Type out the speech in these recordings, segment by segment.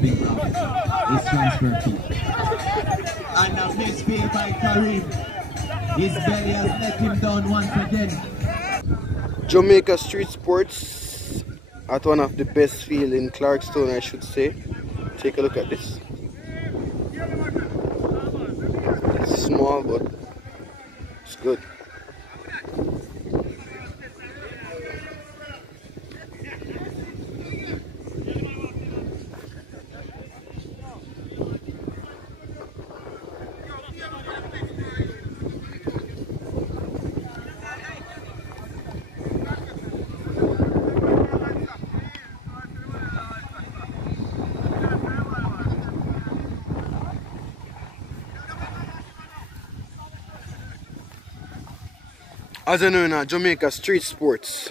Big up. His transfer fee. And a misplay by Karim. His belly has let him down once again. Jamaica street sports at one of the best fields in Clarkstown, I should say. Take a look at this. It's small, but it's good. As you know, Jamaica street sports.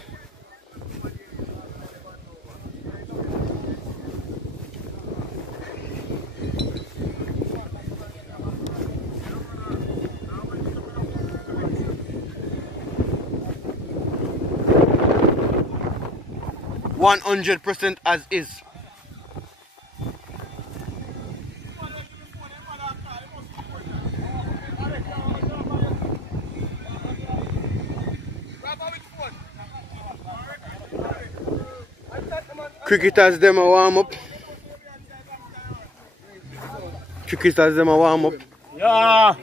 $100% as is. Cricketers them a warm up. Cricketers them a warm up. Yeah.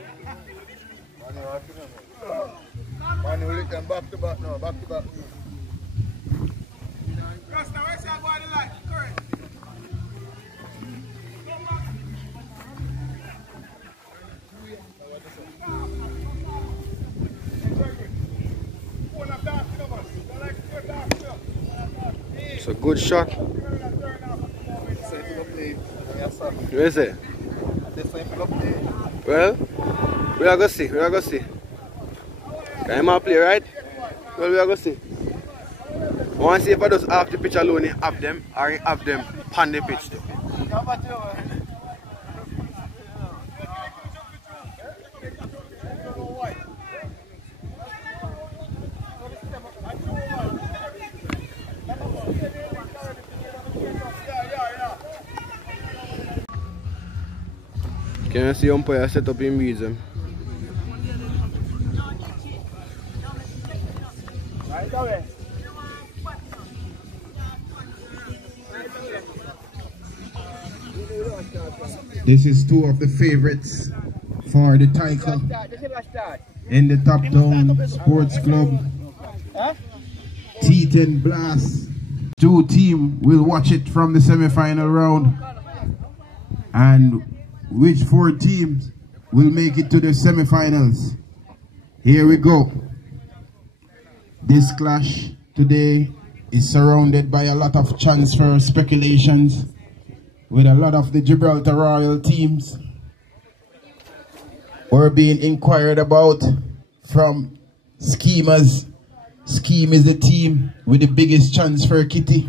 Man, we can back to back now, back to back. It's a good shot. Where is it? Well, we are going to see. We are going to see. Can you play, right? Well, we are going to see. I want to see if I just have the pitch alone, have them, or have them pan the pitch too. Can you see umpire set up in museum? This is two of the favorites for the title in the Top Town Sports Club. T10 Blast. Two teams will watch it from the semi-final round. And which four teams will make it to the semi-finals? Here we go. This clash today is surrounded by a lot of transfer speculations with a lot of the Gibraltar Royal teams were being inquired about from Schemaz. Scheme is the team with the biggest transfer kitty.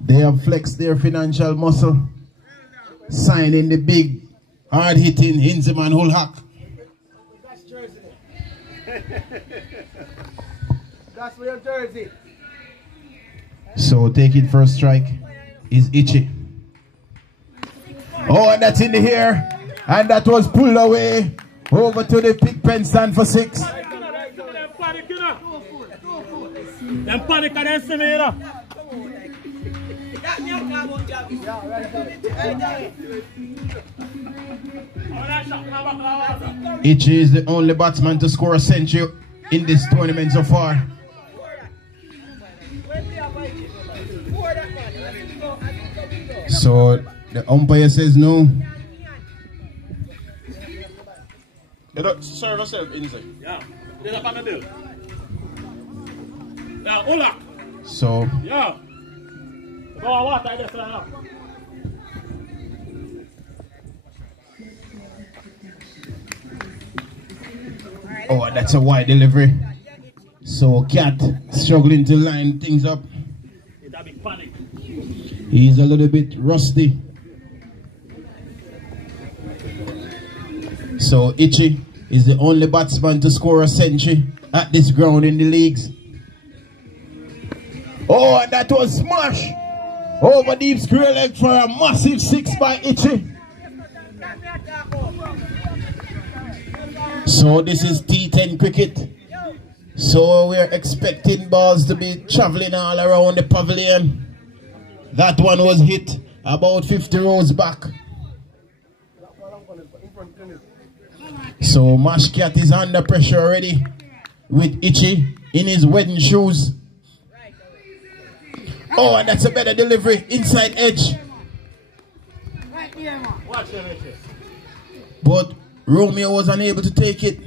They have flexed their financial muscle, signing the big, hard-hitting Hinzeman Hulhak. That's jersey. That's for your jersey. So taking first strike is Ichi. Oh, and that's in the air. And that was pulled away over to the pig pen stand for 6. Them panic and estimate. Ichi is the only batsman to score a century in this tournament so far. So the umpire says no. You don't serve yourself inside. Yeah. There's a panel bill. Yeah, Ola. So Yeah. Go on, water this now. oh, that's a wide delivery. So Cat struggling to line things up. It's a big panic. He's a little bit rusty. So Ichi is the only batsman to score a century at this ground in the leagues. Oh, and that was smash. Over deep square leg for a massive 6 by Itchy. So this is T10 cricket. So we're expecting balls to be traveling all around the pavilion. That one was hit about 50 rows back. So Mashcat is under pressure already with Itchy in his wedding shoes. Oh, and that's a better delivery. Inside edge. But Romeo was unable to take it.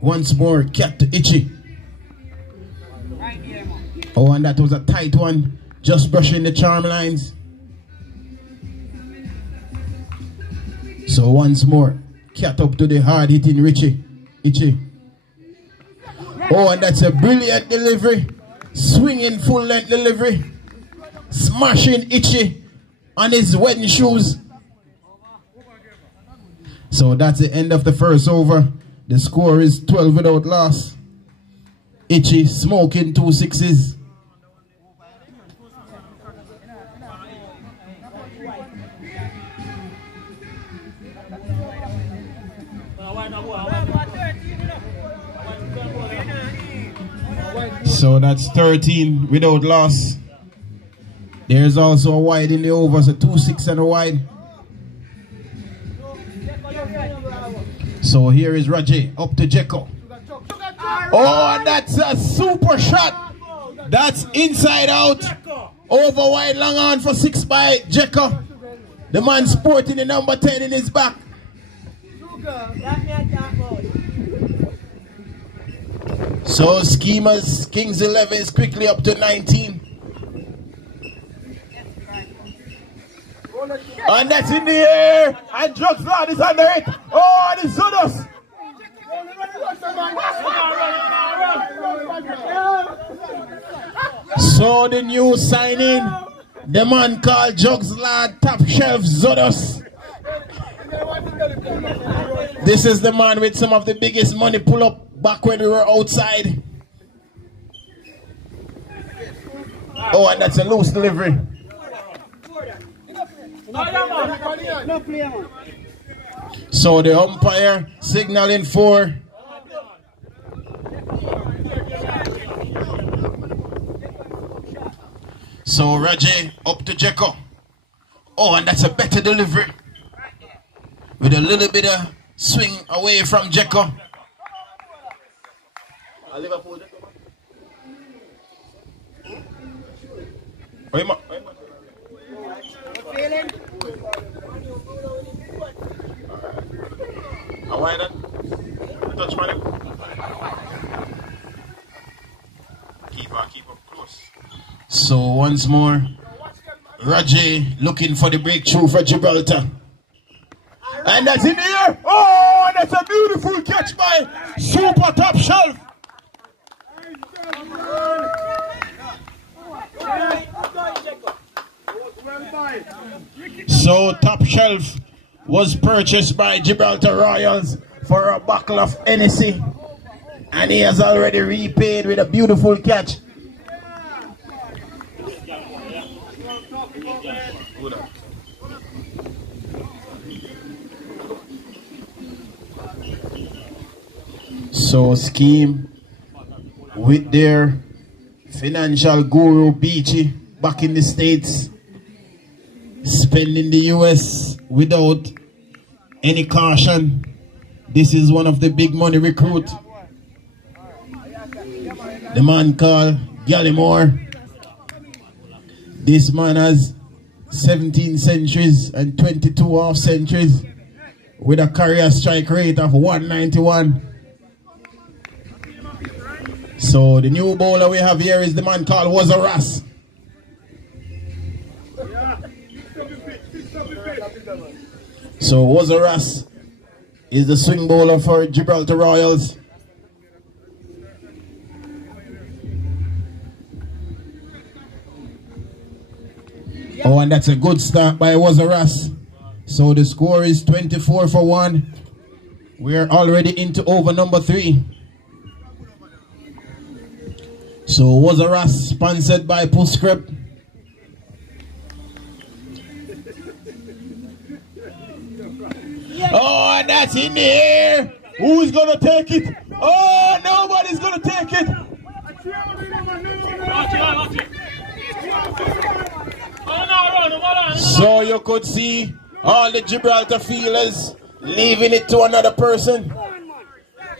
Once more, cat to Itchy. Oh, and that was a tight one. Just brushing the charm lines. So once more, cat up to the hard hitting Itchy. Oh, and that's a brilliant delivery. Swinging full length delivery. Smashing Itchy on his wedding shoes. So that's the end of the first over. The score is 12 without loss. Itchy smoking 2 sixes. So that's 13 without loss. There's also a wide in the over, so 2-6 and a wide. So here is Raji up to Jeko. Oh, and that's a super shot. That's inside out. Over wide, long on for 6 by Jeko. The man sporting the number 10 in his back. So Schemaz, Kings 11 is quickly up to 19. And that's in the air. And Drugs Lord is under it. Oh, and it's Zodos. So the new signing, the man called Jugs Lord Top Shelf Zodos. This is the man with some of the biggest money pull up back when we were outside. Oh, and that's a loose delivery. So the umpire signaling 4. So Raji up to Jeko. Oh, and that's a better delivery. With a little bit of swing away from Jeko. Why not? Touch man. Keep up close. So once more, Raji looking for the breakthrough for Gibraltar. And that's in the air. Oh, that's a beautiful catch by Super Top Shelf. So Top Shelf was purchased by Gibraltar Royals for a bottle of Hennessy, and he has already repaid with a beautiful catch. So Scheme with their financial guru Beachy back in the States, spending the US without any caution. This is one of the big money recruit. The man called Gallimore. This man has 17 centuries and 22 half centuries with a career strike rate of 191. So the new bowler we have here is the man called Wazaras. So Wazaras is the swing bowler for Gibraltar Royals. Oh, and that's a good start by Wazaras. So the score is 24 for 1. We're already into over number 3. So Wazaras sponsored by Postscript. that's in the air. Who's gonna take it? Oh, nobody's gonna take it. So you could see all the Gibraltar feelers leaving it to another person.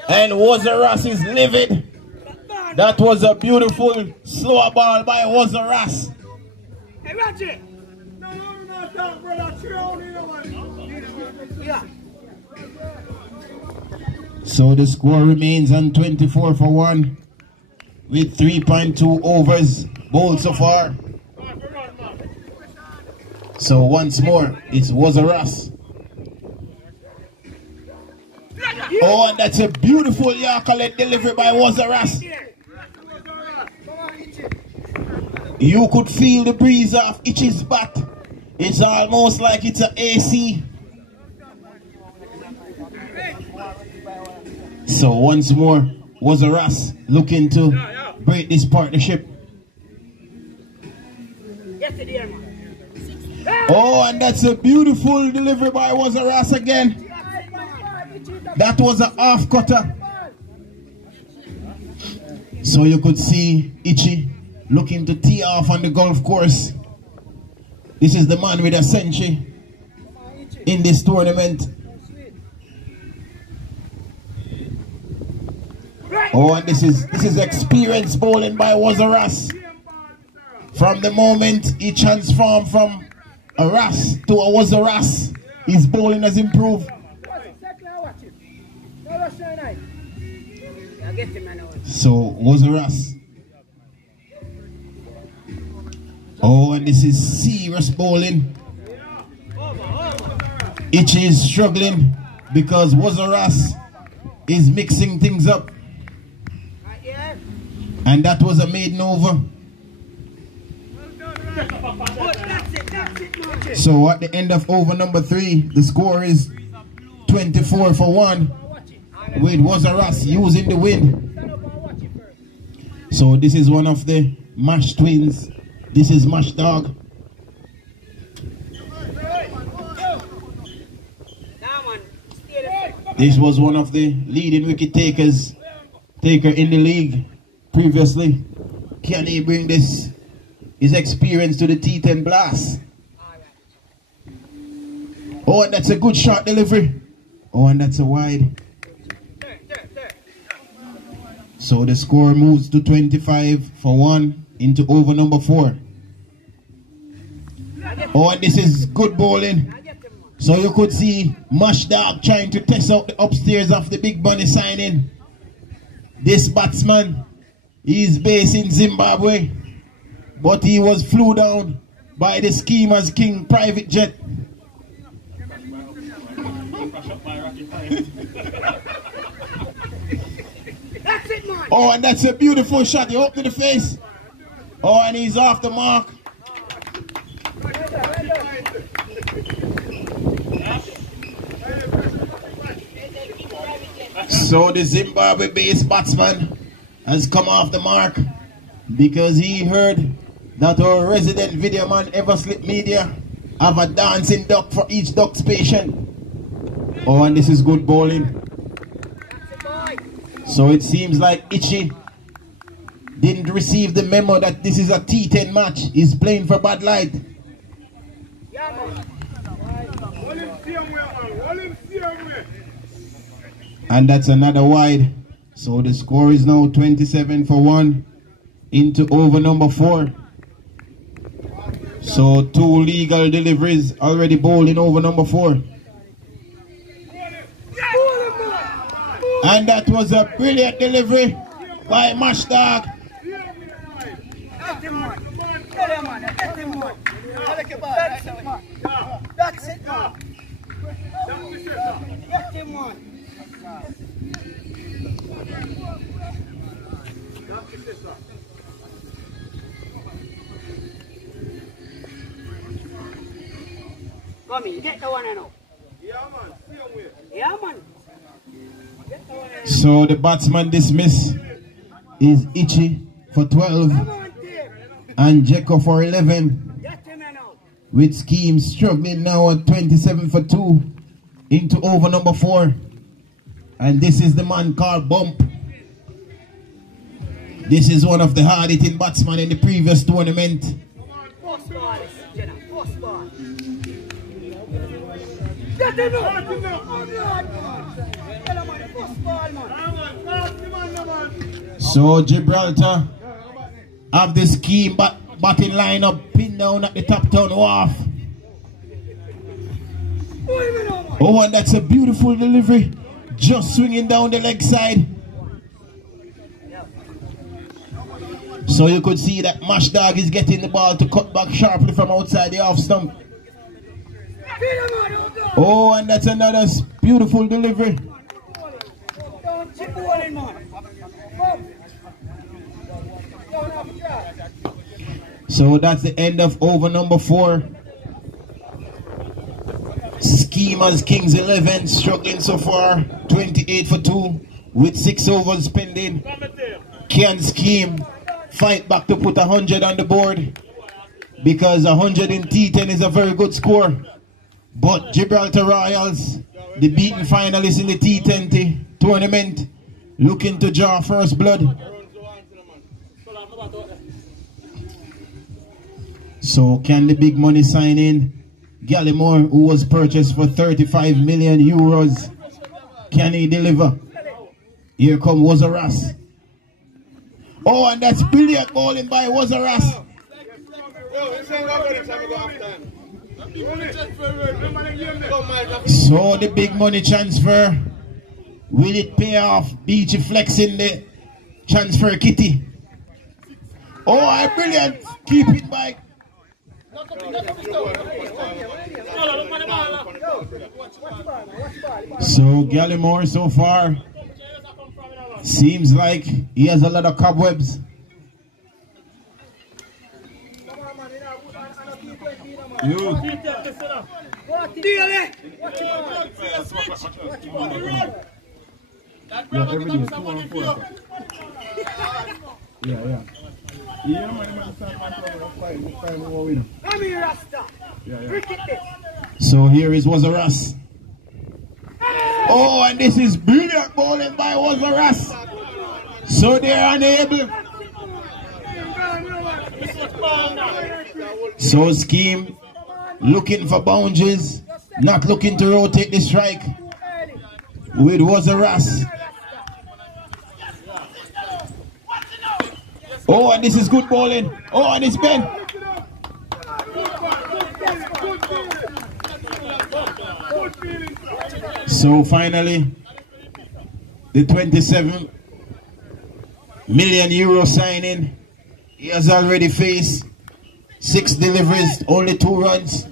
And Wazaras is livid. That was a beautiful slow ball by Wazaras. Hey, Roger! So the score remains on 24 for 1 with 3.2 overs bowled so far. So once more, it's Wazaras. Oh, and that's a beautiful Yorker delivery by Wazaras. You could feel the breeze off Itchy's bat. It's almost like it's an AC. So once more, Wazaras looking to break this partnership. Oh, and that's a beautiful delivery by Wazaras again. That was an half cutter. So you could see Itchy looking to tee off on the golf course. This is the man with a century in this tournament. Oh, and this is experienced bowling by Wazaras. From the moment he transformed from a Ras to a Wazaras, his bowling has improved. So Wazaras. Oh, and this is serious bowling. Itchy is struggling because Wazaras is mixing things up. And that was a maiden over. So at the end of over number 3, the score is 24 for 1 with Wazaras using the win. So this is one of the Mash twins. This is Mash Dog. This was one of the leading wicket taker in the league previously. Can he bring his experience to the T10 blast? Oh, and that's a good shot delivery. Oh, and that's a wide. So the score moves to 25 for 1 into over number 4. Oh, and this is good bowling. So you could see Mash Dog trying to test out the upstairs of the Big Bunny signing. This batsman, he's based in Zimbabwe, but he was flew down by the Schemaz King private jet. Oh, and that's a beautiful shot. He opened the face. Oh, and he's off the mark. So the Zimbabwe-based batsman has come off the mark because he heard that our resident video man Everslip Media have a dancing duck for each duck's patient. Oh, and this is good bowling. So it seems like Itchy didn't receive the memo that this is a T10 match. He's playing for Bad Light. And that's another wide. So the score is now 27 for 1 into over number 4. So 2 legal deliveries already bowled in over number 4. And that was a brilliant delivery by Mash Dog. That's it, man. Get him on. Come in, get the one I know. Yeah, man. Yeah, man. So the batsman dismissed is Itchy for 12 and Jekko for 11. With Schemes struggling now at 27 for 2 into over number 4. And this is the man called Bump. This is one of the hard-hitting batsmen in the previous tournament. First ball, Jenna. First ball. Get him up! First ball, man. So Gibraltar have the scheme batting line up, pinned down at the top town wharf. Oh, and that's a beautiful delivery. Just swinging down the leg side. So you could see that Mash Dog is getting the ball to cut back sharply from outside the off stump. Oh, and that's another beautiful delivery. So that's the end of over number 4. Schemaz Kings 11 struggling so far, 28 for 2 with 6 overs pending. Can Scheme fight back to put 100 on the board, because 100 in T10 is a very good score. But Gibraltar Royals, the beaten finalists in the T20 tournament, looking to draw first blood. So can the big money sign in? Gallimore, who was purchased for 35 million euros, can he deliver? Here come Wazaras. Oh, and that's brilliant bowling by Wazaras. So the big money transfer, will it pay off? Beachy flexing the transfer kitty. Oh, brilliant. Keep it by. So Gallimore so far seems like he has a lot of cobwebs. So here is Wazaras. Oh, and this is brilliant bowling by Wazaras. So they are unable. So Scheme looking for boundaries, not looking to rotate the strike with Wazaras. Oh, and this is good bowling. Oh, and it's bent. So finally, the 27 million euro signing. He has already faced 6 deliveries, only 2 runs.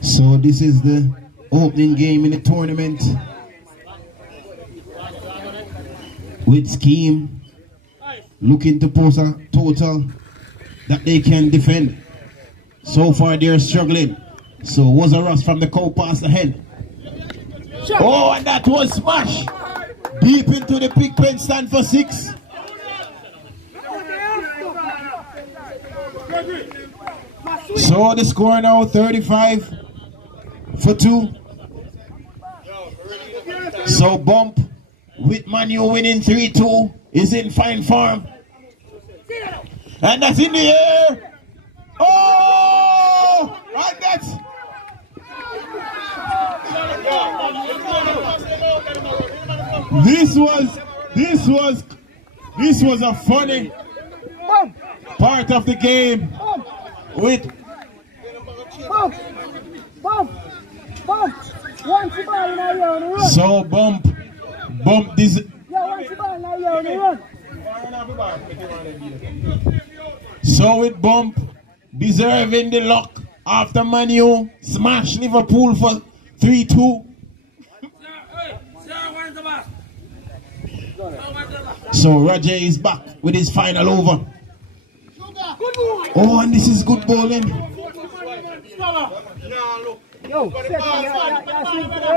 So this is the opening game in the tournament, with Scheme looking to post a total that they can defend. So far they're struggling. So Wazaras from the cow pass ahead. Oh, and that was smash deep into the big pen stand for 6. So the score now 35 for 2. So Bump with Manu winning 3-2 is in fine form. And that's in the air. Oh! And that's... This was a funny part of the game with so Bump this. So with Bump deserving the luck after Manu smash Liverpool for 3-2. So Roger is back with his final over. Oh, and this is good bowling.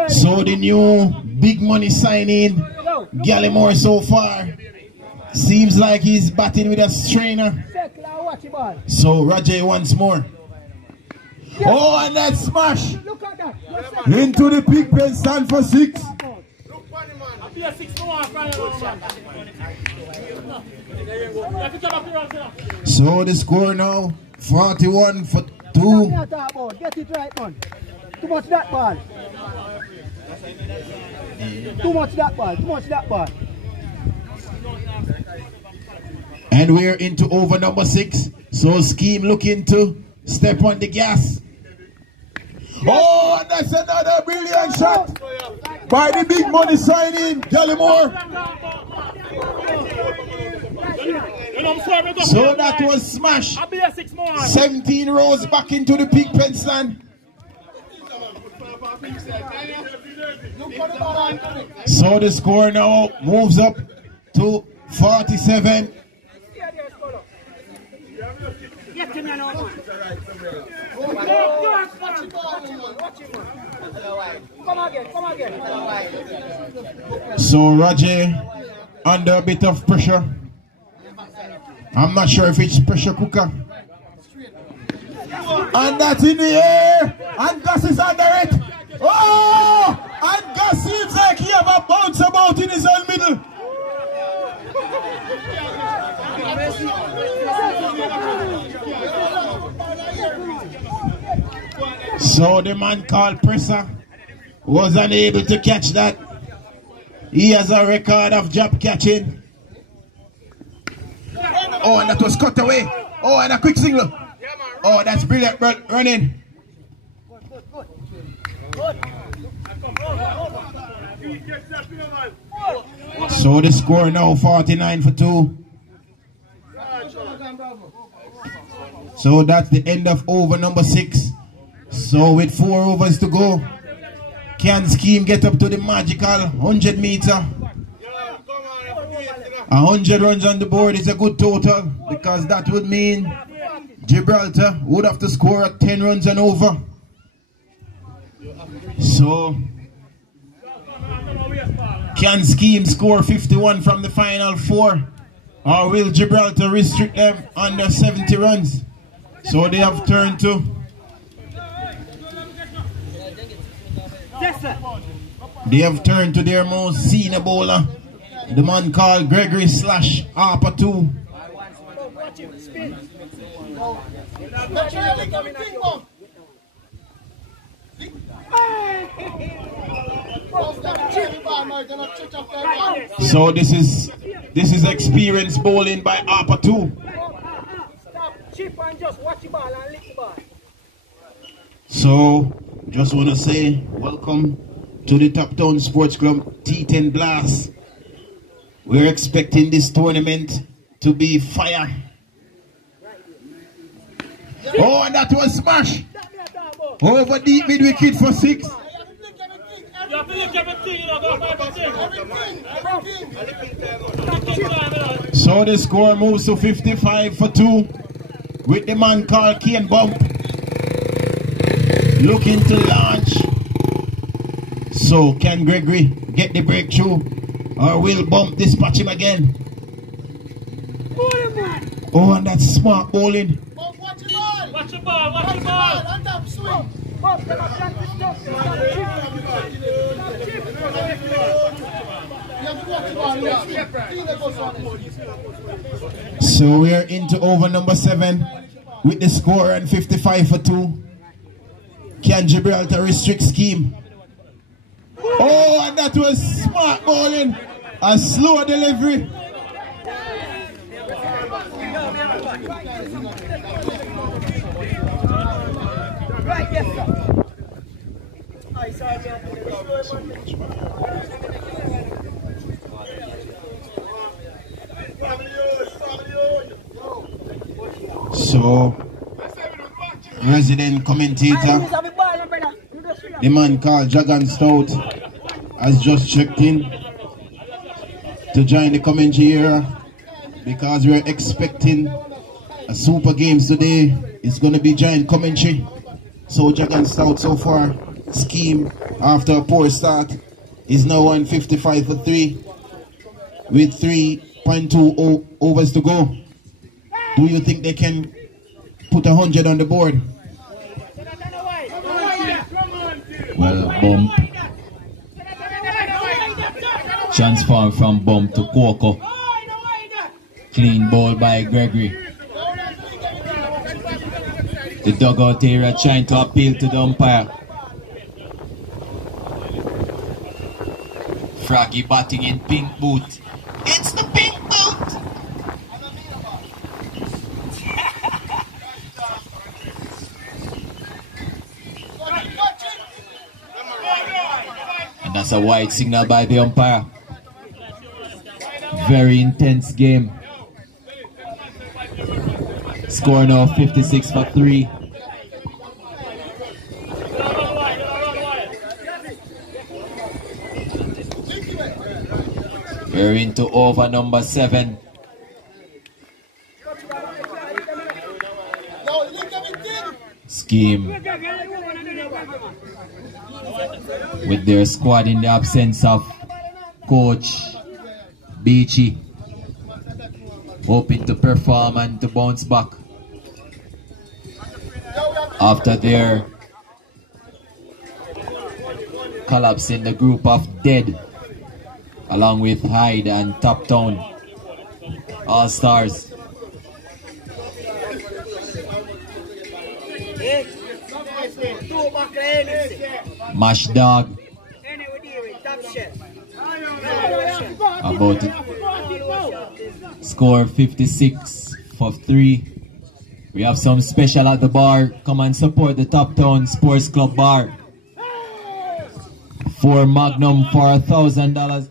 So the new big money signing, Gallimore so far, Seems like he's batting with a strainer. So Roger once more. Oh, and that smash into the big pen stand for 6. So the score now 41 for 2. Get it right, man. Too much that ball. Too much that ball. Too much that ball. And we're into over number 6. So Scheme looking to step on the gas. Oh, and that's another brilliant shot by the big money signing, Gallimore. So that was smash. 17 rows back into the big pen stand. So the score now moves up to 47. So Roger under a bit of pressure. I'm not sure if it's pressure cooker. And that's in the air. And Gus is under it. Oh! And Gus seems like he have a bounce about in his own middle. So the man called Presser was unable to catch that. He has a record of job catching. Oh, and that was cut away. Oh, and a quick single. Oh, that's brilliant running. So the score now 49 for 2. So that's the end of over number 6. So with 4 overs to go, can Scheme get up to the magical 100 meter? 100 runs on the board is a good total, because that would mean Gibraltar would have to score at 10 runs and over. So can Scheme score 51 from the final 4, or will Gibraltar restrict them under 70 runs? So they have turned to their most senior bowler, the man called Gregory / Harper 2. So this is experienced bowling by Harper 2. So just want to say welcome to the Top Town Sports Club T10 Blast. We're expecting this tournament to be fire. Oh, and that was smash over deep mid wicket for 6. So the score moves to 55 for 2 with the man called Kane Bump looking to launch. So can Gregory get the breakthrough, or will Bump dispatch him again? Oh, and that's smart bowling. Watch the ball, watch the ball. And up swing. So we are into over number 7 with the score and 55 for 2. Can Gibraltar restrict Scheme? Oh, and that was smart bowling. A slow delivery. Right, yes, sir. So, resident commentator, the man called Dragon Stout, has just checked in to join the commentary era, because we're expecting a super games today. It's going to be giant commentary. So Dragon Stout so far, Scheme after a poor start is now on 55 for 3 with 3 8.2 overs to go. Do you think they can put 100 on the board? Well, bump. Transform from bump to Coco. Clean ball by Gregory. The dugout area trying to appeal to the umpire. Froggy batting in pink boot. It's the pink boot! And that's a wide signal by the umpire. Very intense game. Score now 56 for 3. We're into over number 7. Scheme with their squad in the absence of Coach Beachy, hoping to perform and to bounce back after their collapse in the group of dead, along with Hyde and Top Town All Stars. Mash Dog about it. Score 56 for 3. We have some special at the bar. Come and support the Top Town Sports Club bar. 4 Magnum for $1,000.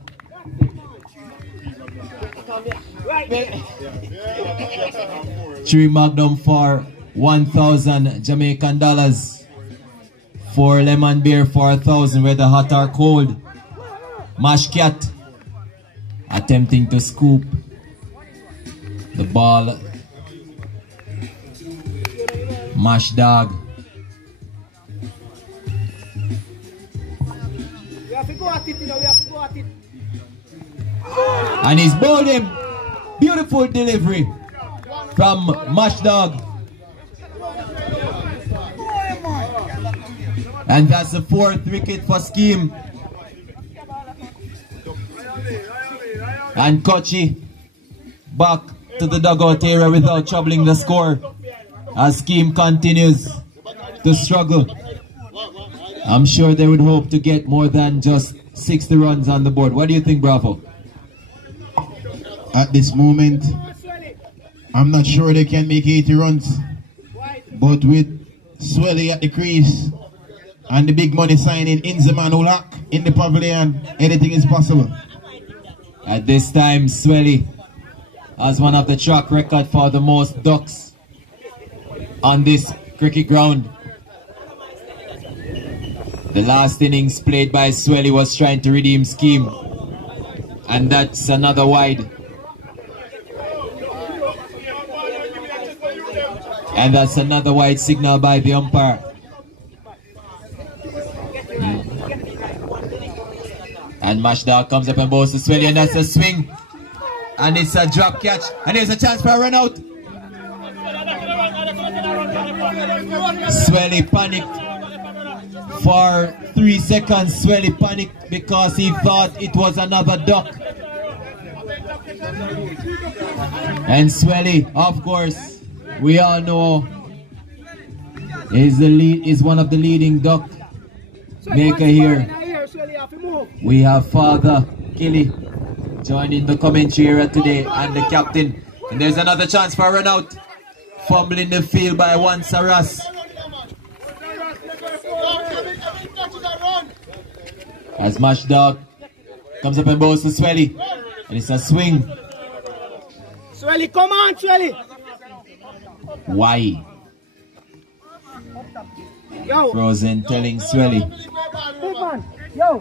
3 Magnum for 1,000 Jamaican dollars. 4 lemon beer for 1,000, whether hot or cold. Mash Cat attempting to scoop the ball. Mash Dog. We have to go at it, you know, we have to go at it. And he's bowled him. Beautiful delivery from Mash Dog. And that's the 4th wicket for Scheme. And Kochi back to the dugout area without troubling the score as Scheme continues to struggle. I'm sure they would hope to get more than just 60 runs on the board. What do you think, Bravo? At this moment, I'm not sure they can make 80 runs. But with Swelly at the crease and the big money signing in Zaman Ulak in the pavilion, anything is possible. At this time, Swelly has one of the track record for the most ducks on this cricket ground. The last innings played by Swelly was trying to redeem Scheme, and that's another wide. And that's another wide signal by the umpire. And Mashdog comes up and bowls to Swelly, and that's a swing. And it's a drop catch. And there's a chance for a run out. Swelly panicked for 3 seconds. Swelly panicked because he thought it was another duck. And Swelly, of course, we all know is one of the leading duck maker here. We have Father Killy joining the commentary area today, and the captain. And there's another chance for a run out. Fumbling the field by one Saras. As Mashdog comes up and bowls to Swelly. And it's a swing. Swelly, come on, Swelly. Why? Yo. Frozen telling Swelly. Big man. Yo.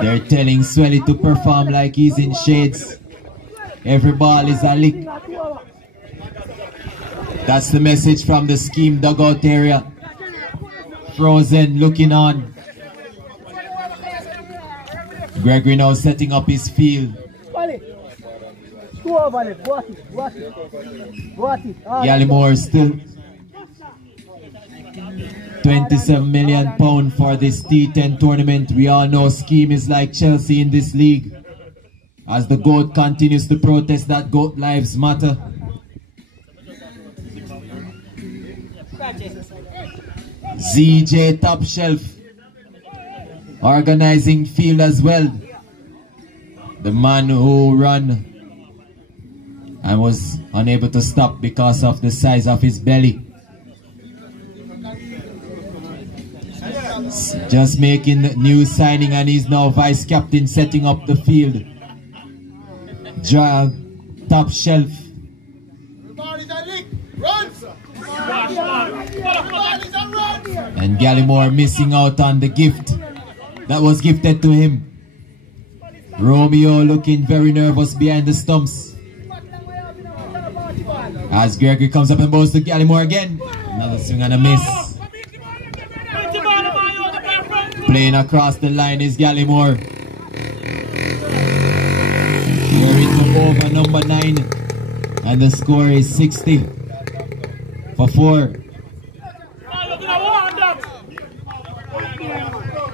They're telling Swelly to perform like he's in shades. Every ball is a lick. That's the message from the Scheme dugout area. Frozen looking on. Gregory now setting up his field. Gallimore still £27 million for this T10 tournament. We all know scheme is like Chelsea in this league. As the GOAT continues to protest that GOAT lives matter. ZJ Top Shelf organizing field as well. The man who ran and was unable to stop because of the size of his belly. Just making new signing, and he's now vice captain setting up the field. Top Shelf. And Gallimore missing out on the gift that was gifted to him. Romeo looking very nervous behind the stumps. As Gregory comes up and bowls to Gallimore again. Another swing and a miss. Playing across the line is Gallimore. Here into over number 9. And the score is 60 for 4.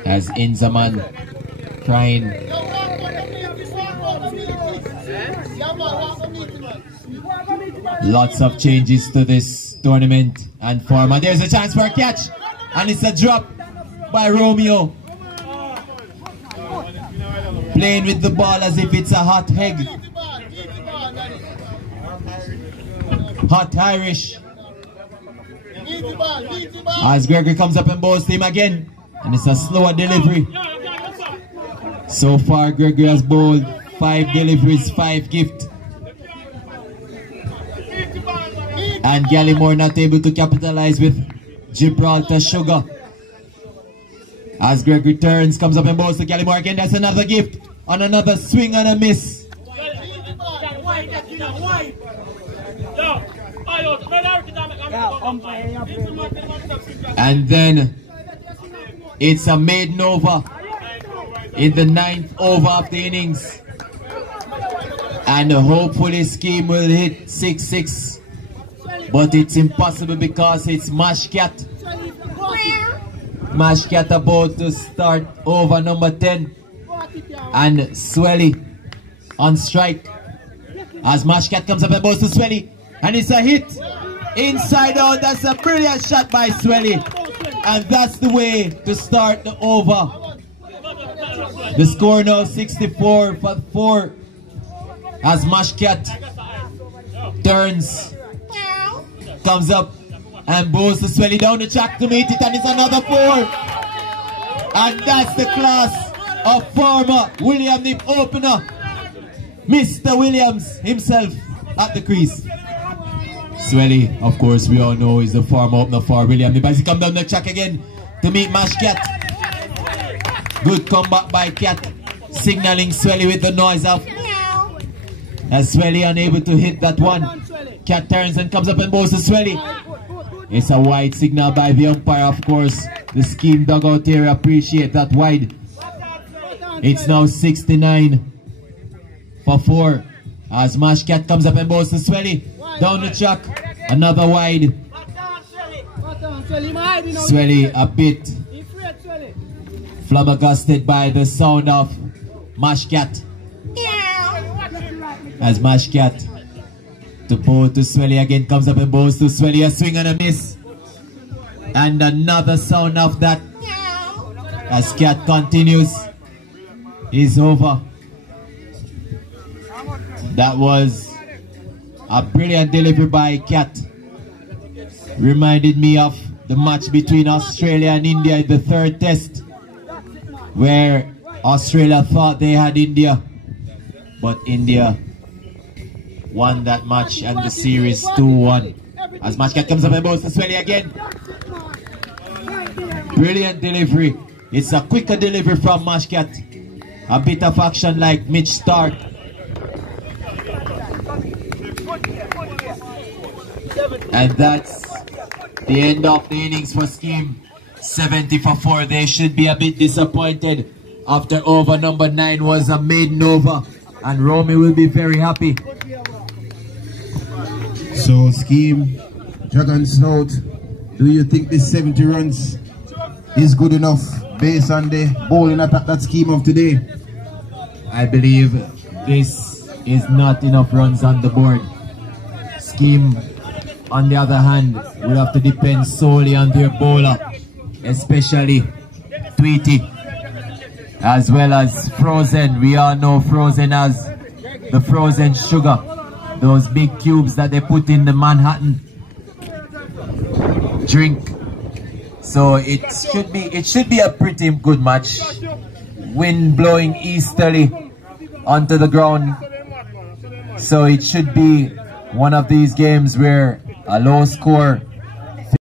As Inzaman crying. Lots of changes to this tournament and form. And there's a chance for a catch. And it's a drop by Romeo. Playing with the ball as if it's a hot egg. Hot Irish. As Gregory comes up and bowls to him again. And it's a slower delivery. So far Gregory has bowled 5 deliveries, 5 gift. And Gallimore not able to capitalize with Gibraltar Sugar. As Gregory turns, comes up and bowls to Gallimore again. That's another gift on another swing and a miss. And then it's a maiden over in the 9th over of the innings. And hopefully Scheme will hit 6-6. But it's impossible because it's Mashcat. Mashcat about to start over number 10. And Swelly on strike. As Mashcat comes up and bowls to Swelly. And it's a hit. Inside out. That's a brilliant shot by Swelly. And that's the way to start the over. The score now 64 for 4. As Mashcat turns, comes up and bowls to Swelly down the track to meet it, and it's another 4. And that's the class of former William Nip opener, Mr. Williams himself at the crease. Swelly, of course, we all know is the former opener for William Nip as he comes down the track again to meet Mashcat. Good comeback by Cat, signaling Swelly with the noise of as Swelly unable to hit that one. Cat turns and comes up and bowls to Swelly. It's a wide signal by the umpire, of course. The Scheme dugout here appreciate that wide. It's now 69 for 4. As Mashcat comes up and bowls to Swelly. Down the track, another wide. Swelly a bit flabbergasted by the sound of Mashcat. As Mashcat to bowl to Swelly again, comes up and bowls to Swelly, a swing and a miss. And another sound of that as Cat continues is over. That was a brilliant delivery by Cat. Reminded me of the match between Australia and India in the 3rd test, where Australia thought they had India, but India won that match and the series 2-1. As Mashcat comes up and bowls to Swelly again. Brilliant delivery. It's a quicker delivery from Mashcat. A bit of action like Mitch Stark. And that's the end of the innings for Scheme. 70 for 4. They should be a bit disappointed after over number 9 was a maiden over, and Romy will be very happy. So Scheme, Dragon Snout, do you think this 70 runs is good enough based on the bowling attack that Scheme of today? I believe this is not enough runs on the board. Scheme, on the other hand, will have to depend solely on their bowler, especially Tweety, as well as Frozen. We all know Frozen as the frozen sugar, those big cubes that they put in the Manhattan drink. So it should be a pretty good match. Wind blowing easterly onto the ground, so it should be one of these games where a low score